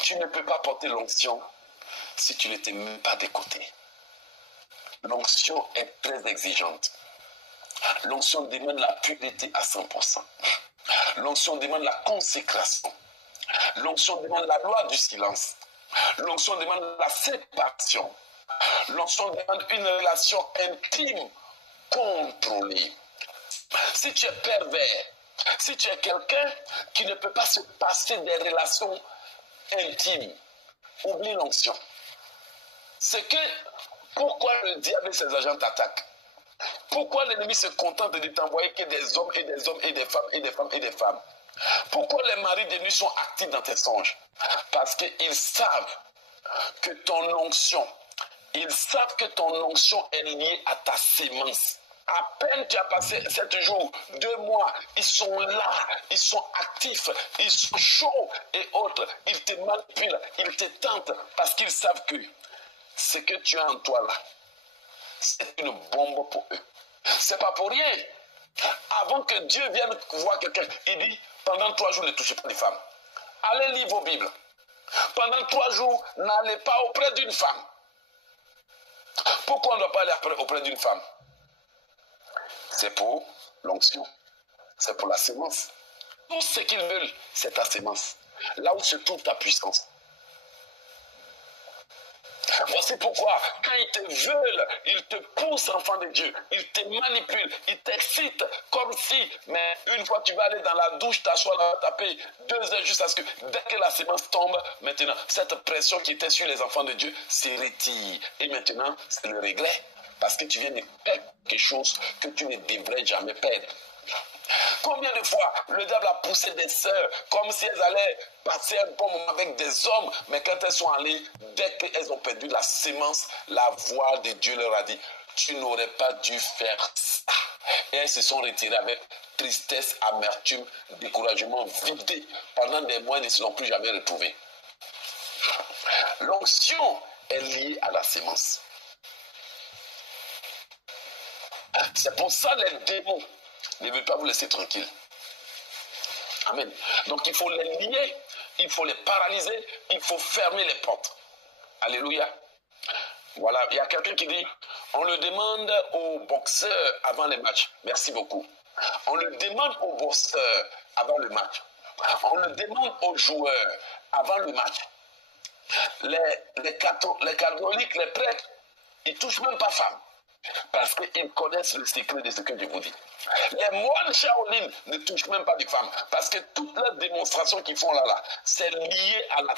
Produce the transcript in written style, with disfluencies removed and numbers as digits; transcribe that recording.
Tu ne peux pas porter l'onction si tu ne t'es même pas d'écouter. L'onction est très exigeante. L'onction demande la pureté à 100%. L'onction demande la consécration. L'onction demande la loi du silence. L'onction demande la séparation. L'onction demande une relation intime, contrôlée. Si tu es pervers, si tu es quelqu'un qui ne peut pas se passer des relations intimes, oublie l'onction. C'est que pourquoi le diable et ses agents t'attaquent? Pourquoi l'ennemi se contente de t'envoyer que des hommes et des hommes et des femmes et des femmes et des femmes? Pourquoi les maris de nuit sont actifs dans tes songes? Parce qu'ils savent que ton onction, ils savent que ton onction est liée à ta sémence. À peine tu as passé 7 jours, 2 mois, ils sont là, ils sont actifs, ils sont chauds et autres. Ils te manipulent, ils te tentent parce qu'ils savent que ce que tu as en toi là, c'est une bombe pour eux. C'est pas pour rien. Avant que Dieu vienne voir quelqu'un, il dit, pendant 3 jours, ne touchez pas les femmes. Allez lire vos Bibles. Pendant 3 jours, n'allez pas auprès d'une femme. Pourquoi on ne doit pas aller auprès d'une femme? C'est pour l'onction. C'est pour la sémence. Tout ce qu'ils veulent, c'est ta sémence. Là où se trouve ta puissance. Voici pourquoi, quand ils te veulent, ils te poussent, enfant de Dieu. Ils te manipulent, ils t'excitent, comme si, mais une fois tu vas aller dans la douche, t'assois là, taper 2 heures jusqu'à ce que, dès que la sémence tombe, maintenant, cette pression qui était sur les enfants de Dieu se retire. Et maintenant, c'est le regret. Parce que tu viens de perdre quelque chose que tu ne devrais jamais perdre. Combien de fois le diable a poussé des sœurs comme si elles allaient passer un bon moment avec des hommes, mais quand elles sont allées, dès qu'elles ont perdu la sémence, la voix de Dieu leur a dit, tu n'aurais pas dû faire ça. Et elles se sont retirées avec tristesse, amertume, découragement, vidées. Pendant des mois, elles ne se sont plus jamais retrouvées. L'onction est liée à la sémence. C'est pour ça les démons ne veulent pas vous laisser tranquille. Amen. Donc il faut les lier, il faut les paralyser, il faut fermer les portes. Alléluia. Voilà, il y a quelqu'un qui dit, on le demande aux boxeurs avant les matchs. Merci beaucoup. On le demande aux boxeurs avant le match. On le demande aux joueurs avant le match. Les catholiques, les prêtres, ils ne touchent même pas femmes. Parce qu'ils connaissent le secret de ce que je vous dis. Les moines Shaolin ne touchent même pas des femmes. Parce que toute la démonstration qu'ils font là, c'est lié à la